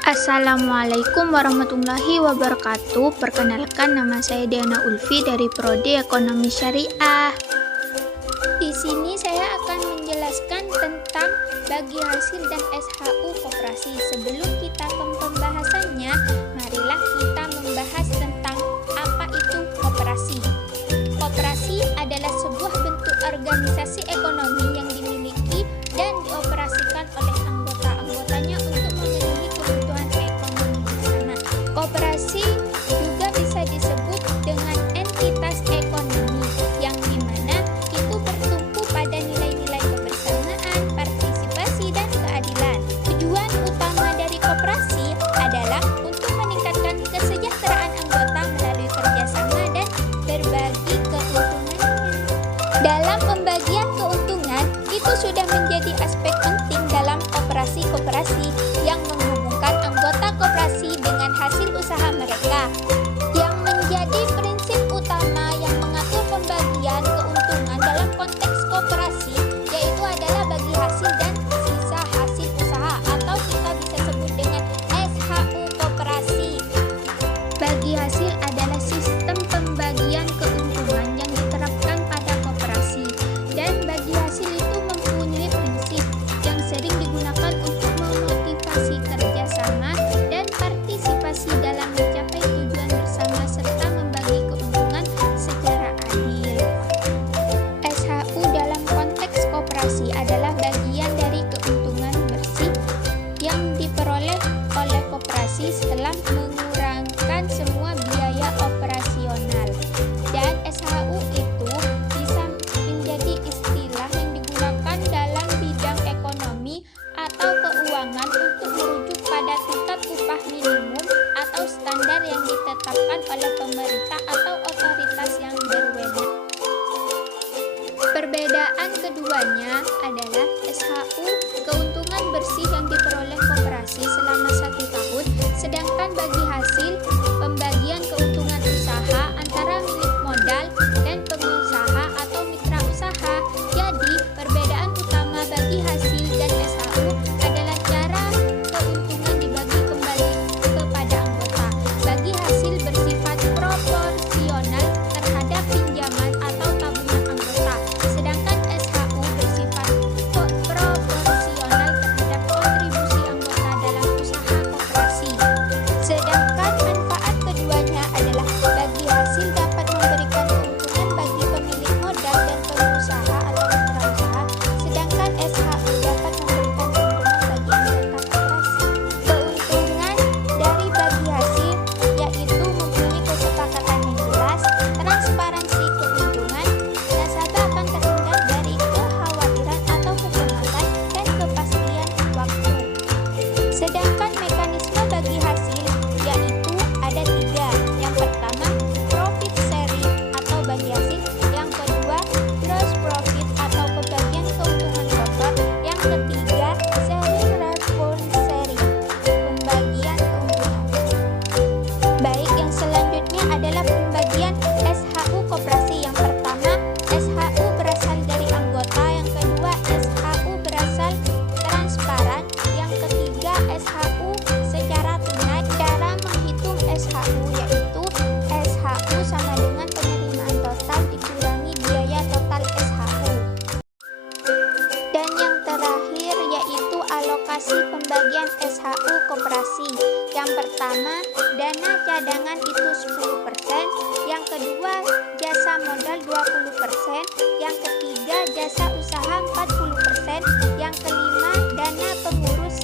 Assalamualaikum warahmatullahi wabarakatuh. Perkenalkan, nama saya Diana Ulfi dari Prodi Ekonomi Syariah. Di sini saya akan menjelaskan tentang bagi hasil dan SHU koperasi. Sebelum kita ke pembahasannya, marilah kita membahas tentang apa itu koperasi. Koperasi adalah sebuah bentuk organisasi ekonomi yang dimiliki dan dioperasikan oleh anggota-anggotanya untuk memenuhi kebutuhan ekonomi bersama. Koperasi juga bisa disebut dengan entitas ekonomi yang dimana itu bertumpu pada nilai-nilai kebersamaan, partisipasi, dan keadilan. Tujuan utama dari koperasi adalah untuk meningkatkan kesejahteraan anggota melalui kerjasama dan berbagi keuntungannya. Dalam pembagian keuntungan, itu sudah menjadi aspek penting dalam operasi koperasi yang menghubungkan anggota koperasi dengan hasil usaha mereka. Yang menjadi prinsip utama yang mengatur pembagian keuntungan dalam konteks koperasi yaitu adalah bagi hasil dan sisa hasil usaha, atau kita bisa sebut dengan SHU koperasi. Bagi hasil adalah sistem pembagian keuntungan yang diterapkan pada koperasi, dan bagi hasil itu mempunyai prinsip yang sering digunakan untuk memotivasi kerjasama dan partisipasi dalam mencapai tujuan bersama serta membagi keuntungan secara adil. SHU dalam konteks koperasi adalah bagian dari keuntungan bersih yang diperoleh oleh koperasi setelah mengurangkan semua biaya operasional. Dan SHU itu bisa menjadi istilah yang digunakan dalam bidang ekonomi atau keuangan untuk merujuk pada tingkat upah minimum atau standar yang ditetapkan oleh pemerintah atau otoritas yang berwenang. Perbedaan keduanya adalah SHU keuntungan bersih yang diperoleh koperasi selama 1 tahun, sedangkan bagi hasil pembagian keuntungan usaha antara milik modal dan pengusaha atau mitra usaha. Jadi, perbedaan utama bagi hasil dan SHU adalah cara keuntungan dibagi kembali kepada anggota. Bagi hasil bersifat proporsional terhadap pinjaman atau tabungan anggota, sedangkan SHU bersifat proporsional terhadap kontribusi anggota dalam usaha koperasi. Sedangkan manfaat keduanya adalah bagi hasil dapat memberikan keuntungan bagi pemilik modal dan pengusaha atau mitra usaha, sedangkan SHU dapat memberikan keuntungan bagi anggota koperasi. Keuntungan dari bagi hasil yaitu mempunyai kesepakatan yang jelas, transparansi keuntungan, nasabah akan terhindar dari kekhawatiran atau kecemasan, dan kepastian waktu. Sedangkan mekanisme bagi hasil yaitu ada 3. Yang pertama, profit sharing atau bagi hasil. Yang kedua, gross profit atau pembagian keuntungan kotor. Yang ketiga, sharing return sharing, pembagian keuntungan. Baik, yang selanjutnya adalah pembagian SHU koperasi. Yang pertama, SHU berasal dari anggota. Yang kedua, SHU berasal transparan. Yang ketiga, SHU secara tunai. Cara menghitung SHU yaitu SHU sama dengan penerimaan total dikurangi biaya total SHU. Dan yang terakhir yaitu alokasi pembagian SHU koperasi. Yang pertama, dana cadangan itu 10%, yang kedua jasa modal 20%, yang ketiga jasa usaha 40%, yang kelima dana pengurus